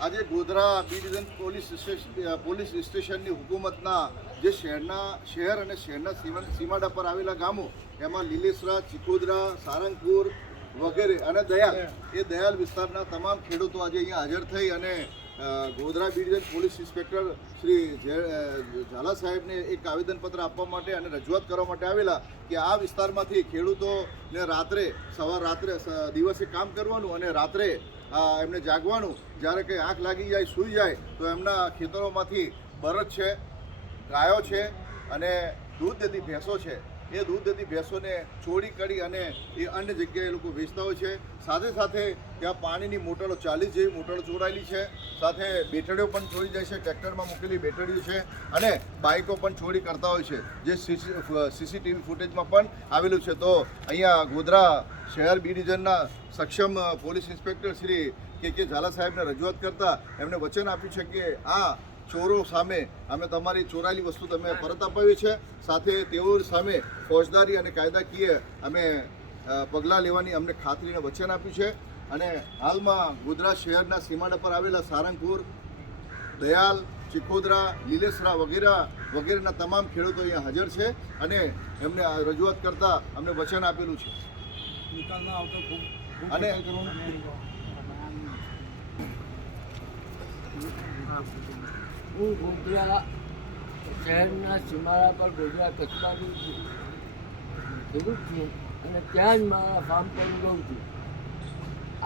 આજે Godhra B division police સ્ટેશનની હુકુમતના જે શહેર અને શહેરના સીમાડા પર આવેલા ગામો એમાં લીલેસરા, ચિકોદરા, સારંગપુર વગેરે અને દયાલ વિસ્તારના તમામ ખેડૂતો આજે અહીંયા હાજર થઈ અને Godhra B division police inspector Shri Zala સાહેબને એક આવેદનપત્ર આપવા માટે અને રજૂઆત કરવા માટે આવેલા કે આ વિસ્તારમાંથી ખેડૂતોને રાત્રે દિવસે કામ કરવાનું અને રાત્રે એમને જાગવાનું, જ્યારે કંઈ આંખ લાગી જાય, સૂઈ જાય તો એમના ખેતરોમાંથી બળદ છે, ગાયો છે અને દૂધ દેતી ભેંસો છે. એ દૂધ દેતી ભેંસોને ચોરી કરી અને એ અન્ય જગ્યાએ લોકો વેચતા હોય છે. સાથે સાથે ત્યાં પાણીની મોટરો 40 જેવી મોટરો ચોરાયેલી છે. સાથે બેટરીઓ પણ ચોરી જાય છે, ટ્રેક્ટરમાં મૂકેલી બેટરીઓ છે અને બાઇકો પણ ચોરી કરતા હોય છે, જે સીસીટીવી ફૂટેજમાં પણ આવેલું છે. તો અહીંયા ગોધરા શહેર બી ડિવિઝનના સક્ષમ પોલીસ ઇન્સ્પેક્ટર શ્રી કે ઝાલા સાહેબને રજૂઆત કરતા એમણે વચન આપ્યું છે કે આ ચોરો સામે અમે તમારી ચોરાયેલી વસ્તુ તમે પરત અપાવી છે. સાથે તેઓ સામે ફોજદારી અને કાયદાકીય અમે પગલાં લેવાની અમને ખાતરીને વચન આપ્યું છે. અને હાલમાં ગોધરા શહેરના સીમાડા પર આવેલા સારંગપુર, દયાલ, ચિકોદરા, લીલેસરા વગેરેના તમામ ખેડૂતો અહીંયા હાજર છે અને એમને રજૂઆત કરતા અમને વચન આપેલું છે. અને હું ગોધરા શહેરના સીમાડા પર ગોધરા કચબાનું ખેડૂત છું અને ત્યાં જ મારા ફાર્મ પર રહું છું.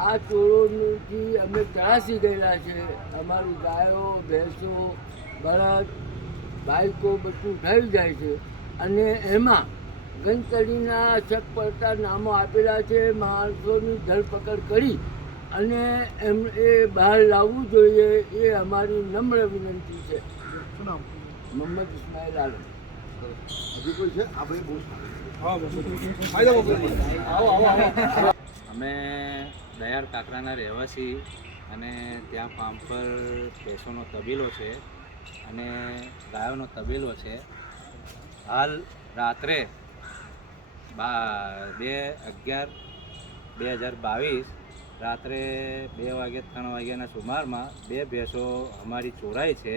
આ ચોરોથી અમે ત્રાસી ગયેલા છે. અમારી ગાયો, ભેંસો, બળદ, બાઈકો બધું થઈ જાય છે અને એમાં ગણતરીના શક પડતા નામો આપેલા છે. માણસોની ધરપકડ કરી અને એ બહાર લાવવું જોઈએ, એ અમારી નમ્ર વિનંતી છે. મોહમ્મદ ઇસ્માઇલ આલમ. હજી કોઈ છે? આ ભાઈ બહુ અમે દયાળ કાકરાના રહેવાસી અને ત્યાં ફાર્મ પર ભેંસોનો તબેલો છે અને ગાયોનો તબેલો છે. હાલ રાત્રે 2/11/2022 રાત્રે 2 વાગ્યા 3 વાગ્યાના સુમારમાં 2 ભેંસો અમારી ચોરાઈ છે.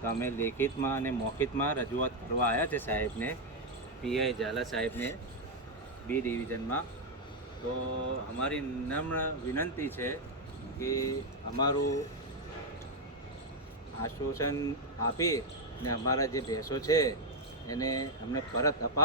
તો અમે લેખિતમાં અને મૌખિતમાં રજૂઆત કરવા આવ્યા છે સાહેબને, પીઆઈ ઝાલા સાહેબને બી ડિવિઝનમાં. તો અમારી નમ્ર વિનંતી છે કે અમારું આશ્વાસન આપી ને અમારા જે ભેંસો છે એને અમને પરત અપાવો.